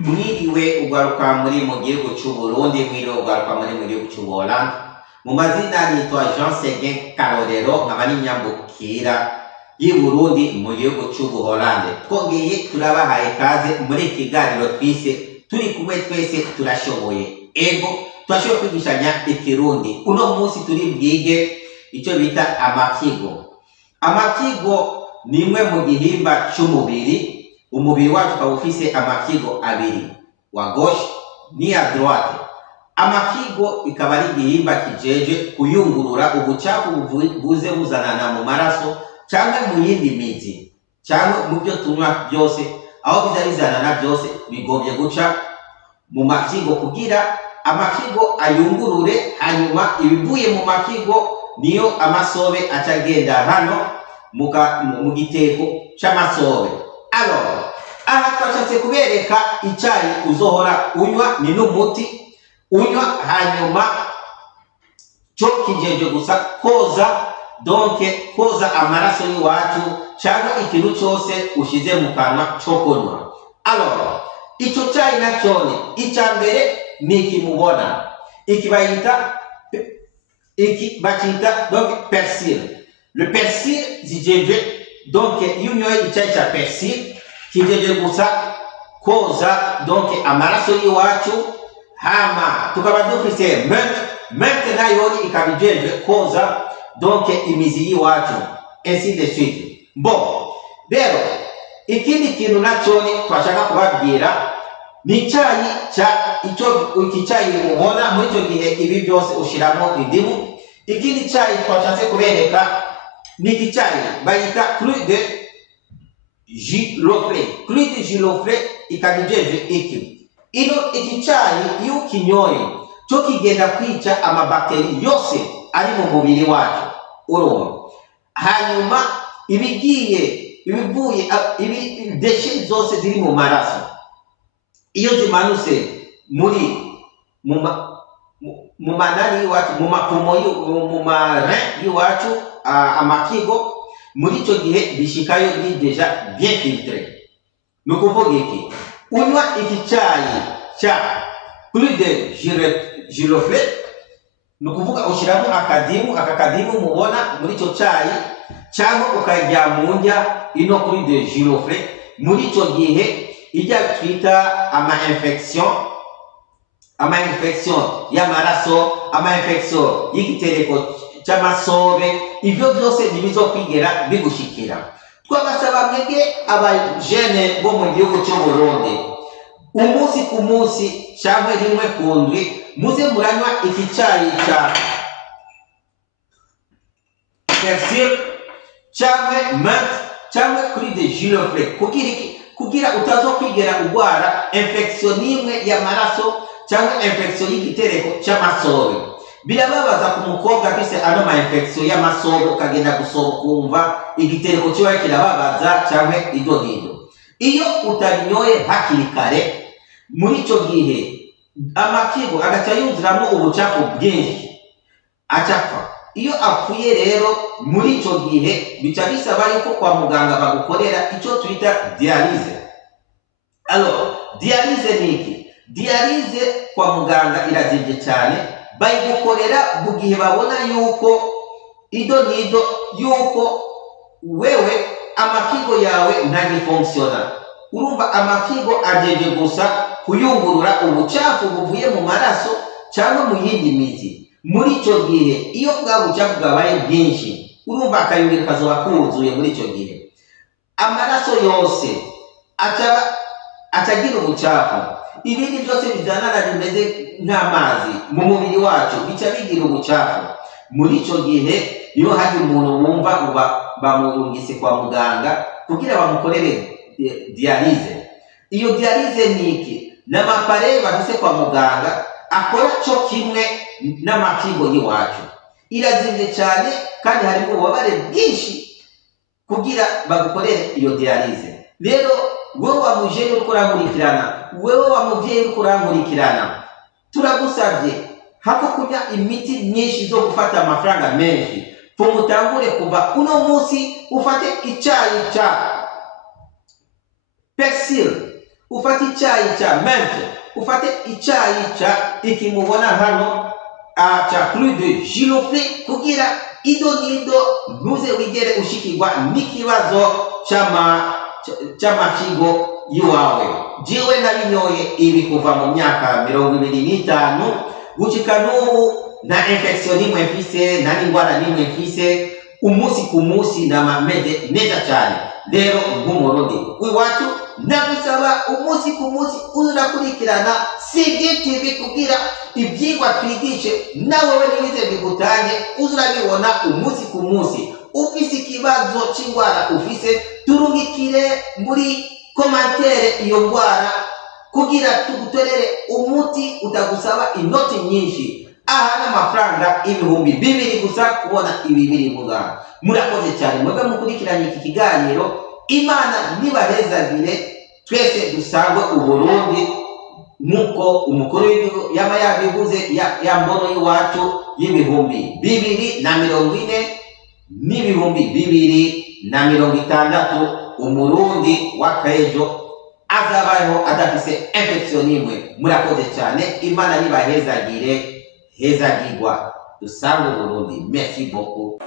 Mwiriwe ugaruka muri mu gihugu cy'u Burundi, mwiriwe ugaruka muri mu gihugu cy'u Buholandi. Mu mazina nitwa Jean Seguin Karorero, nkaba n'inyambukira y'i Burundi mu gihugu cy'u Buholandi. Twongeye turabahaye kaze muri ikiganiro twise turi kumwe twese turashoboye. Ego twashoboye kwigishanya ikirundi. Uno munsi turi bwige icyo bita amafyigo. Amafyigo ni imwe mu gihimba cy'umubiri. Umubiri wacu ukaba ufise amafyigo abiri, wa gauche n'iya droite. Amafyigo ikaba ari igihimba kijeje kuyungurura ubucafu buze buzanana mu maraso cyangwa mu yindi mitsi cyangwa mu byo tunywa byose, aho biza bizanana byose bigombye guca mu mafyigo kugira amafyigo ayungurure, hanyuma ibivuye mu mafyigo niyo amasobe acagenda hano mu giteko cy'amasobe. Alors, aha twashatse kubereka icyayi uzohora unywa, ni n'umuti unywa, hanyuma cyo kijeje gusa koza amaraso y'iwacu cyangwa ikintu cyose ushize mu kanwa cyo kunywa. Alors, icyo cyayi nacyone icya mbere ni ikimubona, bakita donc persil. Le persil zijeje donc iyo unyoye icyayi cya persil kijeje gusa koza donc amaraso y'iwacu, hama tukaba dufise menthe nayo ikabijeje koza donc imizi y'iwacu, ainsi de suite. Bon, rero ikindi kintu nacyo twashaka kubabwira ni icyayi iki cyayi mubona muri icyo gihe ibi byose ushiramo indimu. Ikindi cyayi twashatse kubereka ni iki cyayi bayita clou de girofle. Clou de girofle ikabijeje iki cyayi iyo ukinyoye cyo kigenda kwica amabakteri yose ari mu mubiri wacu, urumva. Hanyuma ibivuye deshe zose ziri mu maraso iyo zimanutse mu manani y'iwacu, mu mapumo, mu marin y'iwacu, amafyigo, muri icyo gihe bishikayo ni deja bien filtré. Ni ukuvuga iki, unywa iki cyayi cya clou de girofle, ni ukuvuga ushyiramo aka kadimu mubona muri icyo cyayi, cyangwa ukajya mu ndya ino clou de girofle. Muri icyo gihe ijya twita ama-infection y'amaraso, ama-infection y'igitereko cy'amasobe, ibyo byose ntibizokwigera bigushikira. Twabasaba mwebwe abajene bo mu gihugu cy'u Burundi, umunsi ku munsi cyangwa rimwe ku ndwi muze muranywa iki cyayi cya persil cyangwa menthe cyangwa clou de girofle kugira utazokwigera urwara infection n'imwe y'amaraso cyangwa infection y'igitereko cy'amasobe. Birababaza ku mukobwa afise ano ma infection y'amasobe, ukagenda gusoba ukumva igitereko kiba kirababaza cyangwa idonido. Iyo utabinyoye hakiri kare, muri icyo gihe amafyigo agaca yuzuramo ubucafu bwinshi acapfa. Iyo apfuye rero muri icyo gihe bica bisaba yuko kwa muganga bagukorera icyo twita dialyse. Alors, dialyse ni iki? Dialyse kwa muganga irazimvye cyane, bayigukorera mu gihe babona yuko idonido yuko wewe amafyigo yawe ntagifunctiona. Urumva amafyigo ajeje gusa kuyungurura ubucafu buvuye mu maraso cyangwa mu yindi mizi. Muri icyo gihe iyo bwa bucafu bwabaye bwinshi, urumva akayungiro kazoba kuzuye. Muri icyo gihe amaraso yose acagira ubucafu, ibindi byose bizanana bimeze nk'amazi mu mubiri wacu bica bigira ubucafu. Muri icyo gihe iyo hari umuntu wumva bamurungise kwa muganga kugira bamukorere dialyse. Iyo dialyse ni iki? N'amapare bafise kwa muganga akora cyo kimwe n'amafyigo y'iwacu. Irazimvye cyane kandi harimo ububabare bwinshi kugira bagukorere iyo dialyse. Rero wewe wamujene uriko urankurikirana, wewe wamuvyeyi uriko urankurikirana, turagusabye hako kunya imiti myinshi zo gufata amafaranga menshi, mutangure kuva uno munsi ufate icyayi cya persil ufate icyayi cya mente, ufate icyayi cya ikimubona hano cya Cru de Girofle kugira ido nido ntuze wigere ushikirwa n'ikibazo cy'amafigo yiwawe. Jiwe nabinyoye ibi kuva mu myaka 25 gushika n'ubu na infection nimwe mfise na n'indwara nimwe mfise, umunsi ku munsi namameze neza cyane. Rero nk'umurundi wiwacu nagusaba umunsi ku munsi uzakurikirana Sege TV kugira ibyigwa twigishe nawe nibize bigutanye uzurabibona umunsi ku munsi. Ufise ikibazo cy'indwara ufise, turungikire muri commentaire iyo ndwara kugira tugutorere umuti utagusaba inoti nyinshi. Aha n'amafaranga 2000 gusa kubona ibi biri muganga. Murakoze cyane mwebwe mukurikiranye iki kiganiro. Imana nibahezagire, twese dusangwe Uburundi nkuko umukuru w'igihugu yaba yabivuze ya mbono y'iwacu y'ibihumbi 2040 n'ibihumbi 2060. Umurundi w'akaejo azabaho adafise infection nimwe. Murakoze cyane, Imana nibahezagire, hezagirwa, dusangwe Uburundi. Merci beaucoup.